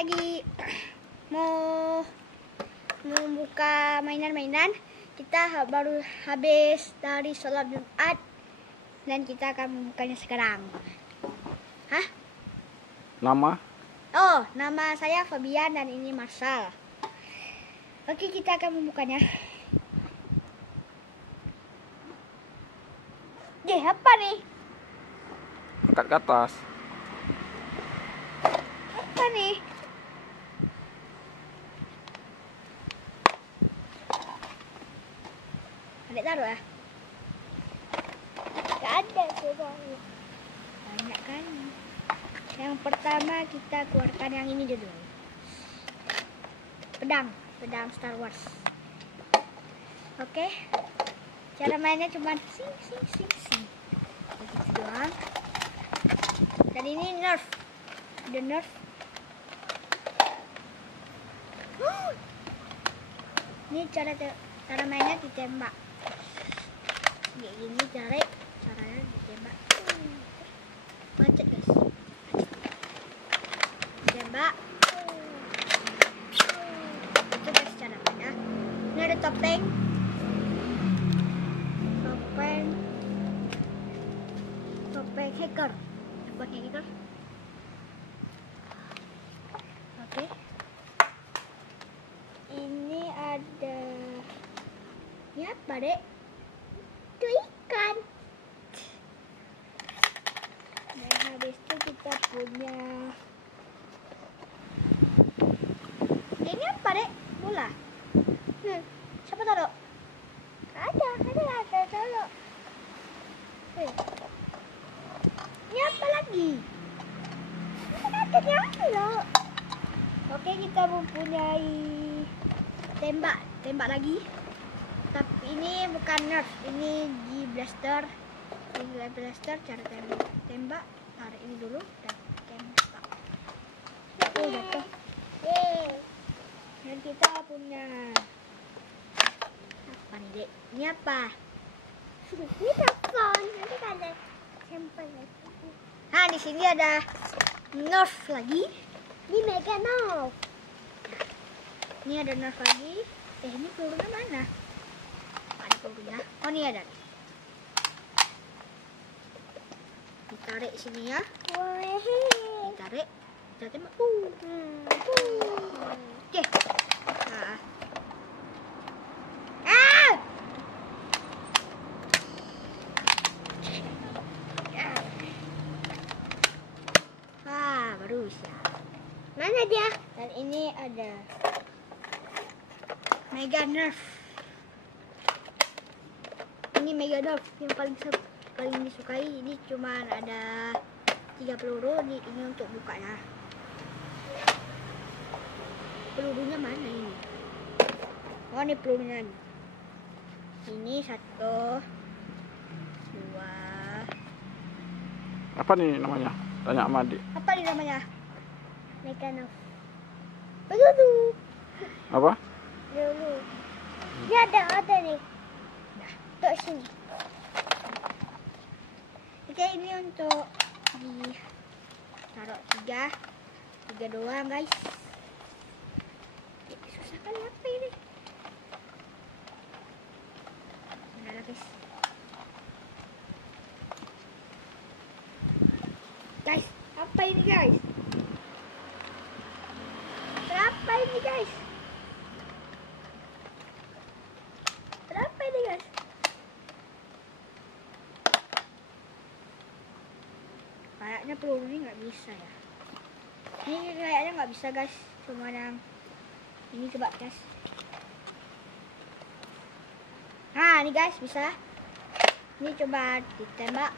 lagi mau membuka mainan-mainan. Kita baru habis dari sholat Jumat dan kita akan membukanya sekarang. Hah? Nama? Oh, nama saya Fabian dan ini Marshall. Oke, kita akan membukanya. Apa nih? Angkat ke atas. Apa nih? Adek taruh ya? Gak ada sih. Banyak kan. Yang pertama kita keluarkan yang ini dulu. Pedang Star Wars. Oke. Cara mainnya cuma sing. Begitu doang. Dan ini Nerf. Ada Nerf. Ini cara mainnya ditembak. Kayak gini caranya ditembak. Macet guys. Tembak. Itu guys cara mainnya. Ini ada topeng hacker. Oke. Ini ada. Ini apa, Dek? Itu ikan. Dan habis itu kita punya. Ini apa, Dek? Bola. Siapa taruh? Ada taruh. Ini apa lagi? Ada. Oke, kita mempunyai tembak lagi. Tapi ini bukan Nerf, ini G-Blaster. Cara tembak. Tarik ini dulu dan tembak. Jatuh. Dan kita punya apa nih, Dek? Ini apa? Ini telepon. Nanti ada sampel lagi. Nah, di sini ada Nerf lagi. Ini Mega Nerf. Ini ada Nerf lagi. Ini pelurunya mana? Ada pelurunya. Oh, ini ada. Ditarik sini ya. Ditarik. Kita tembak. Oke. Nah. Baru bisa. Mana dia? Dan ini ada Mega Nerf. Ini Mega Nerf yang paling disukai. Ini cuma ada 3 peluru. Ini untuk bukanya. Pelurunya mana ini? Oh, ini pelurunya. Ini 1, 2. Apa nih namanya? Tanya sama adik. Apa nih namanya? Mega Nerf. Dulu. Apa? Dulu. Ini ada nih. Nah, untuk sini. Oke, ini untuk taruh 3 doang, guys. Susah kali apa ini? Udah lah, guys. Guys, apa ini, guys? Berapa ini, guys? Kayaknya peluru ini nggak bisa ya. Ini kayaknya nggak bisa, guys. Cuma yang ini, coba guys. Nah, ini guys bisa. Ini coba ditembak.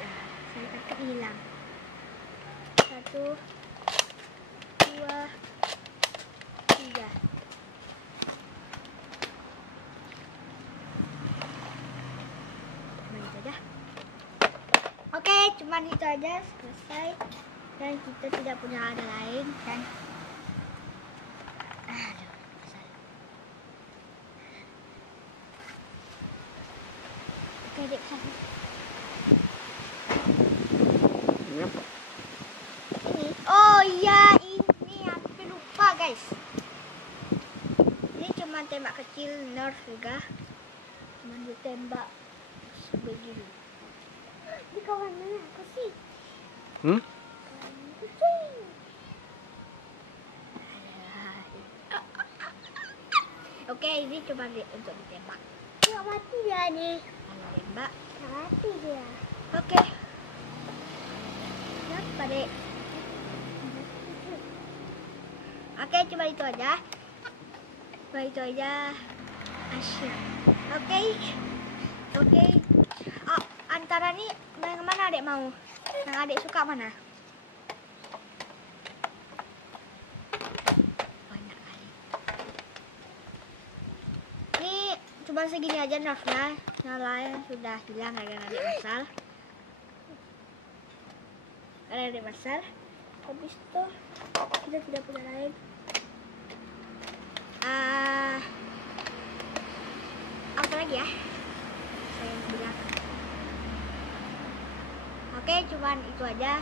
Nah, saya takut hilang. 1, 2, 3. Oke, cuman itu aja, selesai. Dan kita tidak punya ada lain. Dan oke, Dek. Ini apa? Ini. Oh iya, ini tembak kecil Nerf juga. Cuma ditembak begini. Ini kawan mana aku sih? Kawan kucing. Oke, ini cuma untuk ditembak. Nggak mati dia nih. Kalau tembak, nggak mati dia. Oke. Kenapa dek? Oke, cuma itu aja. Cuma itu aja. Asyik. Oke. Oh, antara nih yang mana adek mau? Yang adek suka mana? Banyak kali. Ini cuma segini aja Nerfnya. Yang lain sudah hilang karena adek masal. Habis itu kita tidak punya lain. Apa lagi ya? Saya bilang. Oke, cuman itu aja.